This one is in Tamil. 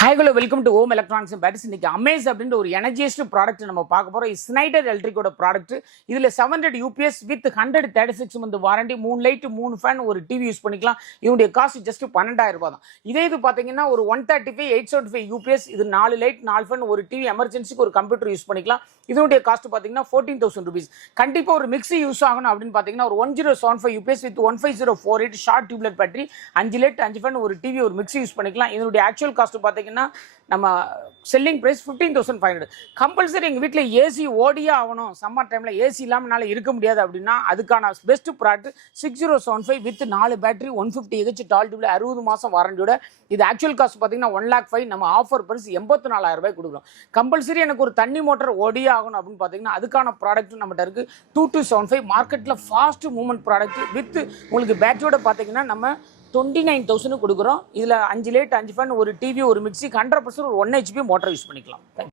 Hi hello welcome to Om electronics and batteries. இன்னைக்கு அமேஸ் அப்படின்ற ஒரு எனர்ஜிஸ்ட் ப்ராடக்ட் நம்ம பார்க்க போகிறோம். ஸ்னைடர் எலக்ட்ரிக்கோட ப்ராடக்ட். இதில் 700 UPS with 136 month warranty, 3 light 3 fan, ஒரு டிவி யூஸ் பண்ணிக்கலாம். இதனுடைய காஸ்ட் ஜஸ்ட் 12,000 ரூபாய் தான். இதே இது பார்த்தீங்கன்னா ஒரு 135 875 UPS, இது 4 லைட் 4 ஃபேன், ஒரு டிவி, எமர்ஜென்சிக்கு ஒரு கம்ப்யூட்டர் யூஸ் பண்ணிக்கலாம். இதனுடைய காஸ்ட் பார்த்தீங்கன்னா 14,000 rupees. கண்டிப்பாக ஒரு மிக்ஸி யூஸ் ஆகணும் அப்படின்னு பார்த்தீங்கன்னா ஒரு 1075 UPS with 15048 short tubular battery, 5 light 5 fan, ஒரு டிவி, ஒரு மிக்ஸி யூஸ் பண்ணிக்கலாம். இதனுடைய ஆக்சுவல் காஸ்ட் பார்த்தீங்கன்னா நம்ம செல்லிங் பிரைஸ் 15,500. கம்பல்சரி எங்கள் வீட்டில் ஏசி ஓடியே ஆகணும், சம்மர் டைமில் ஏசி இல்லாமல் என்னால் இருக்க முடியாது அப்படின்னா அதுக்கான பெஸ்ட் ப்ராடக்ட் 6075 வித் 4 பேட்டரி, 150 டால் டியூப்ல, 60 மாதம் வாரண்டியோட. இது ஆக்சுவல் காஸ்ட் பார்த்தீங்கன்னா 1,05,000. நம்ம ஆஃபர் பிரைஸ் 84,000 ரூபாய் கொடுக்குறோம். கம்பல்சரி எனக்கு ஒரு தண்ணி மோட்டர் ஓடியே ஆகணும் அப்படின்னு பார்த்தீங்கன்னா அதுக்கான ப்ராடக்ட் நம்மகிட்ட இருக்குது 2275. மார்க்கெட்டில் ஃபாஸ்ட் மூவ்மெண்ட் ப்ராடக்ட் வித் உங்களுக்கு பேட்டரியோட பார்த்தீங்கன்னா நம்ம 29,000 கொடுக்குறோம். இதில் 5 லைட் 5 ஃபேன், ஒரு டிவி, ஒரு மிக்ஸி, 100% ஒரு 1 HP மோட்டர் யூஸ் பண்ணிக்கலாம்.